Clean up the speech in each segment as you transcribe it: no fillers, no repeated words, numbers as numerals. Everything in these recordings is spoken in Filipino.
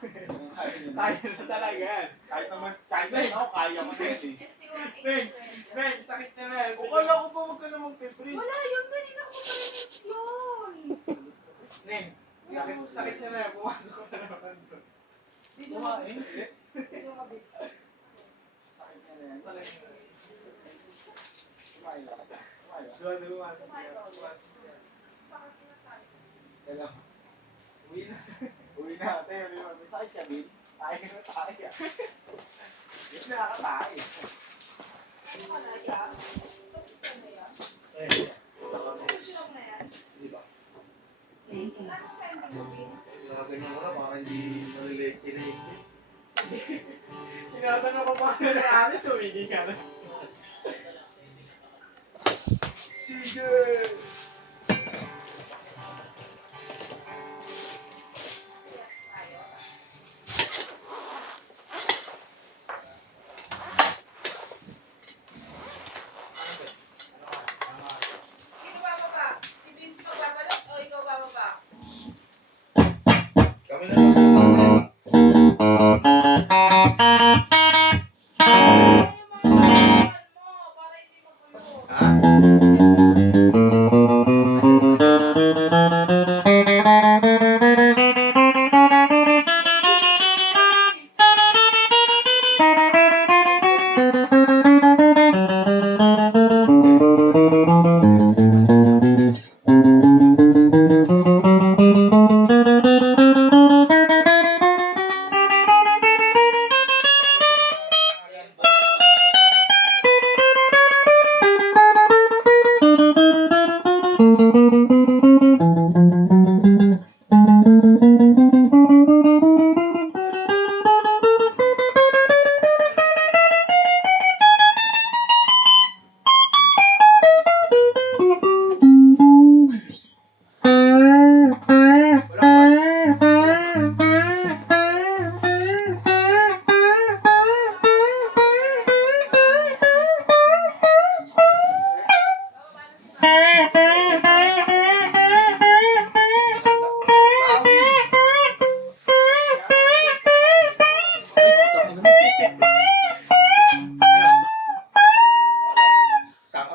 Kaya na talaga. Kahit naman ako, kaya mo na yan eh. Ben, sakit na na. Kala ko ba wag ka namang piprin? Wala yun, kanina ko parinig yun. Neng, sakit na na. Pumasok ko na naman doon. Kumain? Yung kabits. Sakit na yan. Kumain lang. Uwi na. Uwi na. May sakit ka, Bin? Tayo na tayo. Yung nakakatayo. Ano ka na yan? Tapos ka na yan? Tapos na yan? Vince, anong trending mo, Vince? Ganyan ko na, parang hindi nalilate na yun. Tinatanong ko pa na ng ate, sumigil ka na. Sige! Sino bababa? Si Vince magbabalot o ikaw bababa? Kami na lang po tayo. Ano yung mga kailangan mo para hindi magulo? Ha?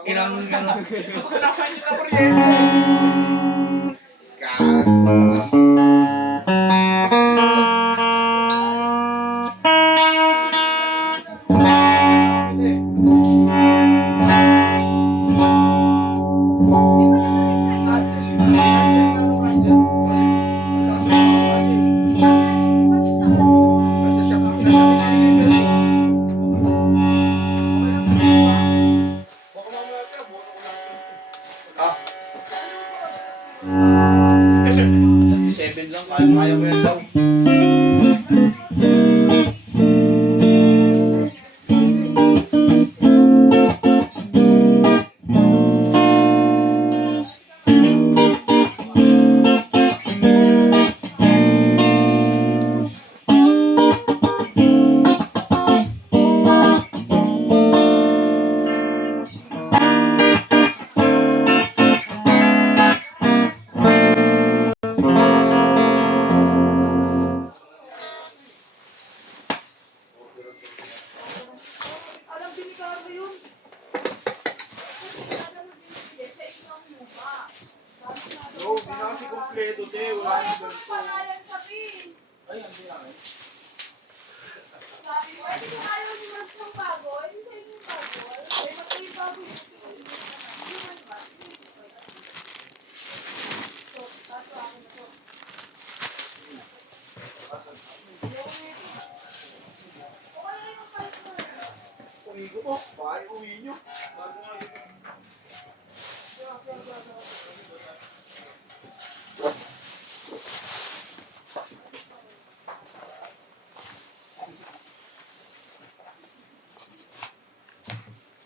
Inang ano? Ako naman yung kuryente. Lakas. Di ba naman na yun? Kasi sa ano? Baka mamaya ka, buo ko lang. Ah, 37 lang, kaya mo yan daw. Alam, binigyan mo yun. Alam mo, binigyan sa isang mukha. No, hindi na kasi kompleto, te. Wala Ay, na ako yung pangalan sabi. Ay, hindi na kayo. Sabi ko, hindi ko ayaw ni Max ng bago. Hindi sa inyo bago. Ay, nakuha bago yun. Hindi man ba? So, tato ako na to. Okay na yung passport. Uwi ko po. Baka uwi nyo.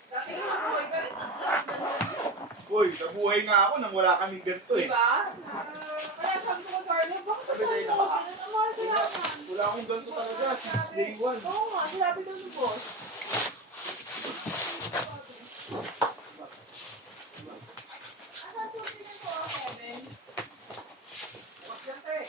Dati nga ako, Uy, nabuhay nga ako nang wala kaming ganito eh. diba? Kaya sabi ko kay Carlo, bakit Sabi sa tayo mo? Ang mahal ko naman. Wala akong ganito talaga since day one. Oo nga, sinabi daw ni boss. Asan po pinag-407? What's your third?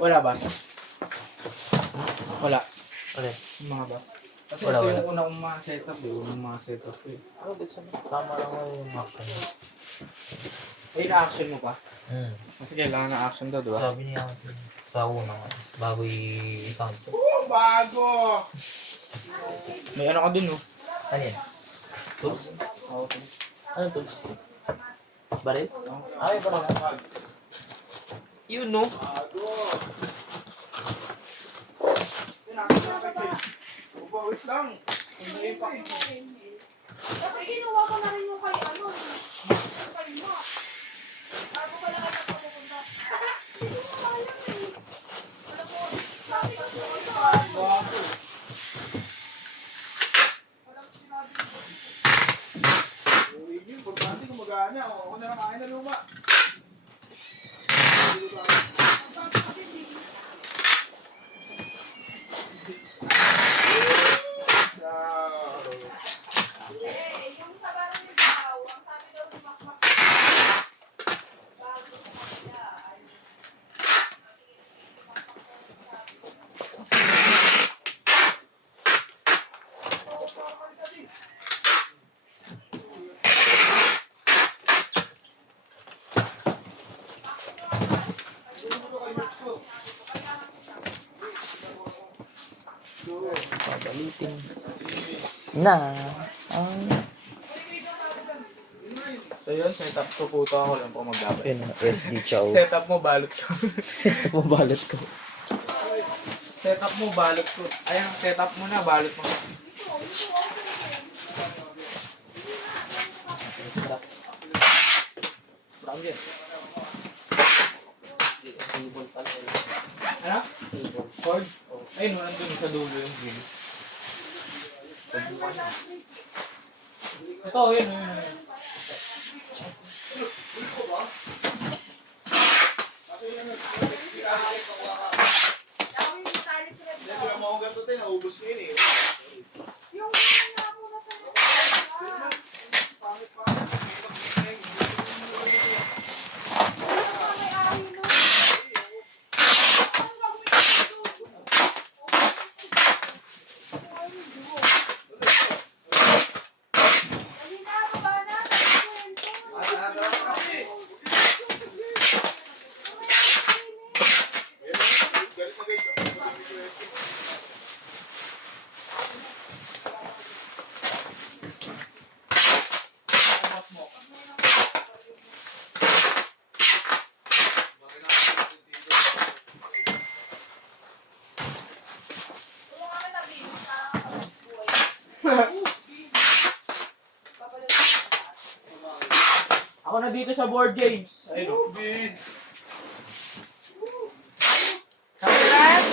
Wala ba? Wala. Okay. Yung mga ba? Kasi Wala, ito wala. yung una kong mga setup eh. Unang mga setup ko eh. Ano ba sa tama lang ako yung action. Ay, na-action mo pa? Kasi kailangan na action daw, di ba? Sabi niya sa una nga, bago i-sound check. Bago! May ano ka dun, oh. Ano yan? Tools? Oo. Ano tools? Baril? Ay, baril na. Yun, no? Bago! Wait lang. Dapat ginawa ko na rin yung kay ano. Yung kay Mark. Bago ka lang ata pumunta. Hindi ko alam eh. Alam mo, sabi ko sa ito. Walang sinabi ko. Uwi niyo, importante gumagana. Ako na lang kain na luma. Sabi kasi hindi. Eh, yung sa barang ni Pao, ang sabi daw ni Makmak. Bago sa kanya. Ay, Pabalitin. Na. So yun, setup ko puto ako lang po magdapat. Yun, SD chow. Setup mo, balot ko. Set mo balot ko. Setup mo, balot ko. Ayan, setup mo na, balot mo. Brown yan. Table pala. Ano? Table. Cord? Ayun, nandun sa dulo yung grill. Ito, yun, yun. ako yung metallic red Hindi, na. wala mo akong ganito tayo. Naubos ko yun eh. Yung nga po na sa iyo. May ahin nun. Anong gagawin ko dito? Kanina ako ba na? Galit na galit ako. Ako na dito sa board, James. Ayun, oh. Bin! Kapitan!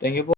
Thank you po.